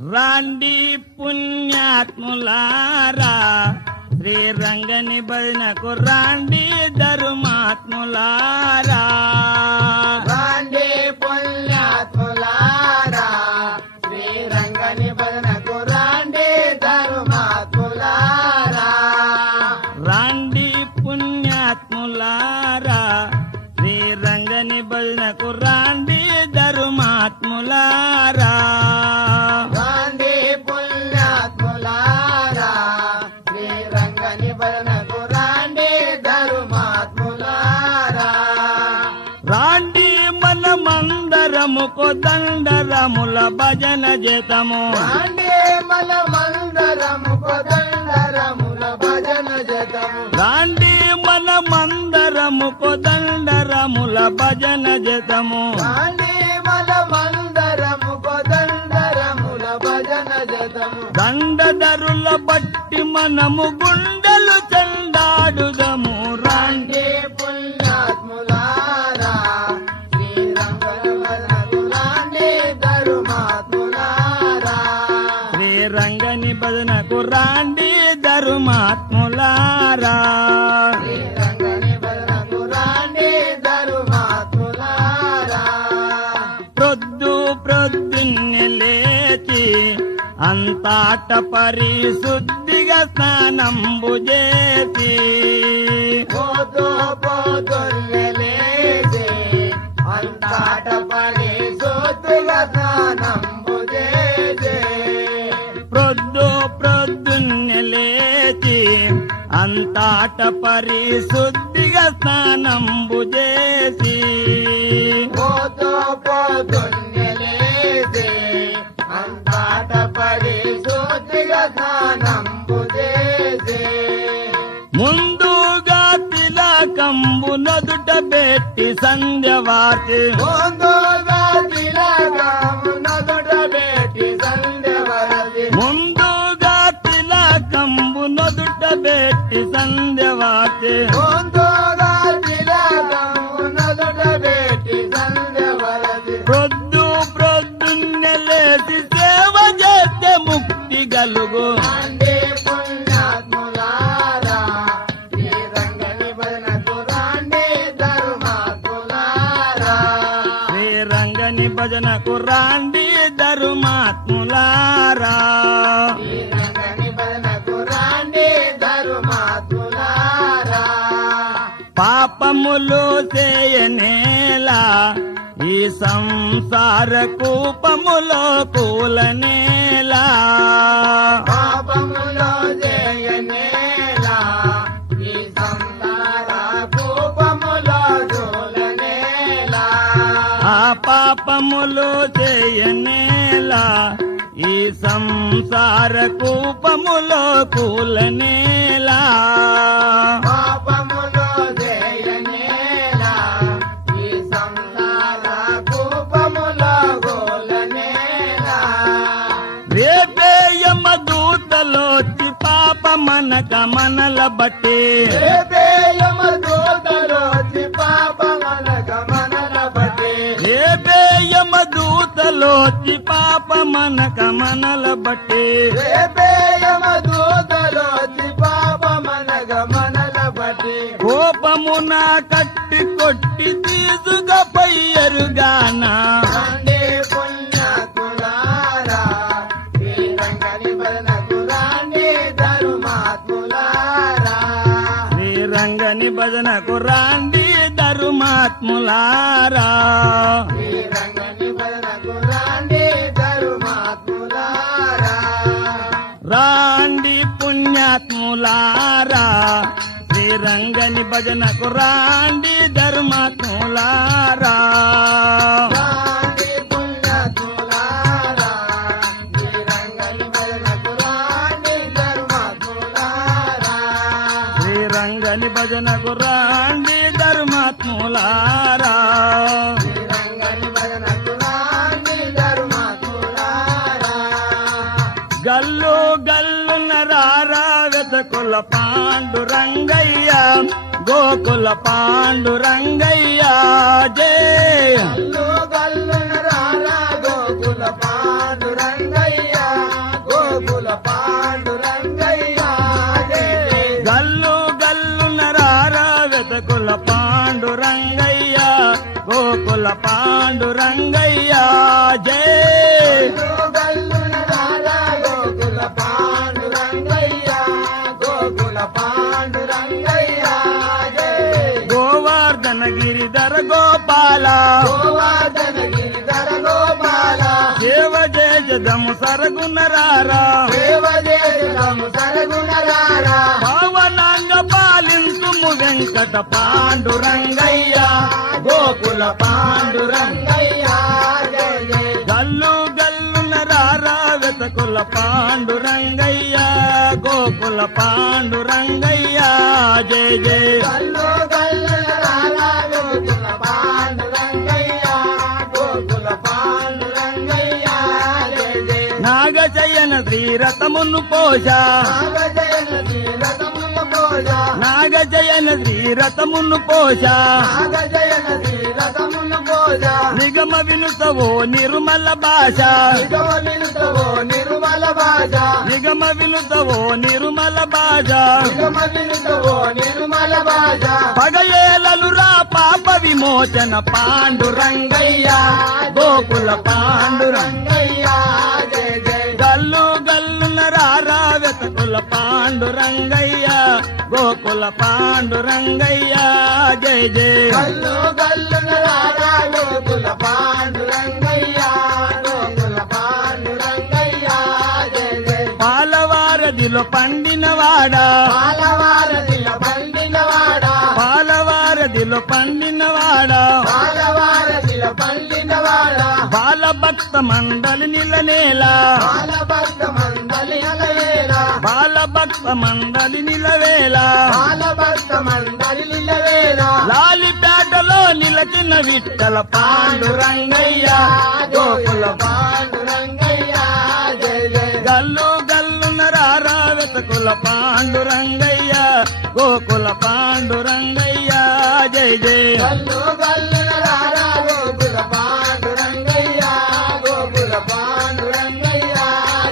రాండి పుణ్యాత్ములారా శ్రీరంగని భజనకు రాండి ధర్మాత్ములారా. రాండి పుణ్యాత్ములారా శ్రీరంగని భజనకు రాండి ధర్మాత్ములారా. రాండి పుణ్యాత్ములారా శ్రీరంగని భజనకు రాండి ధర్మాత్ములారా. రాండి పుణ్యాత్ములారా శ్రీరంగని భజనకు రాండి ధర్మాత్ములారా. రాండి మనమందరము కొదండరముల భజన చేతము. రాండి మనమందరము కొదండరముల భజన చేతము. రాండి మనమందరము కొదండరముల భజన చేతము. రాండి మనమందరము కొదండరముల భజన చేతము. దండధరుల బట్టి మనము గుండెలు చెండాడుదము. రాండి పుణ్యాత్ములారా శ్రీరంగని భజనకు రాండి ధర్మాత్ములారా. శ్రీరంగని భజనకు రాండి ధర్మాత్ములారా. శ్రీరంగని భజనకు రాండి ధర్మాత్ములారా. ప్రొద్దున్నే లేచి అంతాట పరిశుద్ధిగా స్నానంబు చేసి. పొద్దున్నే లేచి అంతట పరిశుద్ధిగా స్నానంబు చేసి. ప్రొద్దున్నే లేచి అంతాట పరిశుద్ధిగా స్నానంబు చేసి. పొద్దున్నే లేచి అంతట పరిశుద్ధిగా స్నానంబు చేసి. ముందుగా తిలకంబు నదుట పెట్టి సంధ్యవార్చి. ముందుగా తిలకము నదుట పెట్టి సంధ్యవార్చి. ముందుగా తిలకంబు నదుట పెట్టి సంధ్యవార్చి. ముందుగా తిలకము నదుట పెట్టి సంధ్యవార్చి. ప్రొద్దున్నే లేచి సేవ చేస్తే ముక్తి గలుగు. రాండి పుణ్యాత్ములారా శ్రీరంగని భజనకు రాండి ధర్మాత్ములారా. శ్రీరంగని భజనకు రాండి ధర్మాత్ములారా. శ్రీరంగని భజనకు రాండి ధర్మాత్ములారా. పాపములు చేయనేలా ఈ సంసార కూపములో కూలనేలా. పాపములో చేయనేలా ఈ సంసార కూపములో చూలనేలా. ఆ పాపములు చేయనేలా ఈ సంసార కూపములో కూలనేలా. పాపములో చేయనేలా ఈ సంసార కూపములో గోలనేలా. రేపే యమదూతలోచి పాప మనక మనల బట్టి. రేపే యమదూతలోచి పాప మనక మనల బట్టి. రేపే యమదూతలోచి పాప మనక మనల బట్టి. రేపే యమదూతలోచి పాప మనక మనల బట్టి. కోపమున కట్టి కొట్టి తీసుకపోయి ఎరుగానా. రాండి పుణ్యాత్ములారా శ్రీరంగని భజనకు రాండి ధర్మాత్ములారా. శ్రీరంగని భజనకు రాండి ధర్మాత్ములారా. శ్రీరంగని భజనకు రాండి ధర్మాత్ములారా. రాండి పుణ్యాత్ములారా శ్రీరంగని భజనకు రాండి ధర్మాత్ములారా. రాండి పుణ్యాత్ములారా శ్రీరంగని భజనకు రాండి ధర్మాత్ములారా. శ్రీరంగని భజనకు రాండి ధర్మాత్ములారా. శ్రీరంగని భజనకు రాండి ధర్మాత్ములారా. గల్లు గల్లున రారా వెతకుల పాండురంగయ్య గోకుల పాండురంగయ్య జయ. గల్లు గల్లున రారా గోకుల పాండురంగయ్య గోవర్ధన గిరిధర గోపాల సేవ చేసదము సరగునరారా సేవ చేసదము సరగుణరారా పావనాంగ పాలింతుము వెంకట పాండురంగయ్య గోకుల పాండురంగ రంగయ్య జయ జయ గల్లు గల్లునరారా వెతకుల పాండురంగయ్య గోకుల పాండురంగయ్య జయ జయ గల్లు గల్లునరారా గోకుల పాండురంగయ్య గోకుల పాండురంగయ్య జయ జయ నాగచయన శ్రీరథమును పోష నాగజయన శ్రీరథముల కోజ నాగజయన శ్రీరథమును పోష నాగజయన శ్రీరథముల కోజ నిగమ వినుతవో నిర్మల భాష నిగమ వినుతవో నిర్మల భాష నిగమ వినుతవో నిర్మల భాష నిగమ వినుతవో నిర్మల భాష పగయేలలురా పాప విమోచన పాండురంగయ్య గోకుల పాండురంగ రంగయ్య జయ జయ గల్లు గల్లునరారా వెతకుల పాండురంగయ్య గోకుల పాండురంగయ్య జయ జయ గల్లు గల్లునరారా గోకుల పాండురంగయ్య గోకుల పాండురంగయ్య జయ జయ పాలవారదిలో పండినవాడా పాలవారదిల పండినవాడా పాలవారదిలో పండినవాడా పాలవారదిల పండినవాడా బాలభక్త మండలి నిలనేలా బాలభక్త మండలి అలయేలా బాలభక్త మండలి నిలవేలా బాలభక్త మండలి నిలవేలా లాలిపేటలో నిలచిన విట్టల పాండురంగయ్య గోకుల పాండురంగయ్య జయ జయ గల్లు గల్లునరారా వెతకుల పాండురంగయ్య గోకుల పాండురంగయ్య జయ జయ గల్లు గల్లునరారా గోకుల పాండురంగయ్య గోకుల పాండురంగయ్య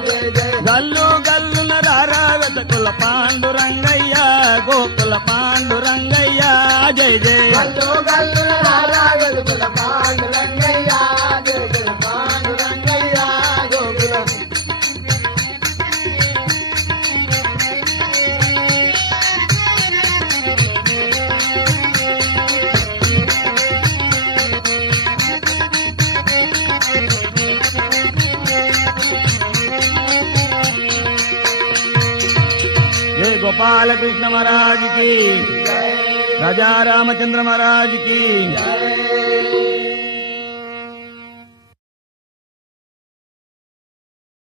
జయ జయ గల్లు గల్లునరారా వెతకుల పాండురంగయ్య గోకుల పాండురంగయ్య జయ జయ గల్లు గల్లునరారా గోకుల పాండురంగయ్య గోకుల పాండురంగయ్య గోకుల हे गोपाल कृष्ण महाराज की राजा रामचंद्र महाराज की జయ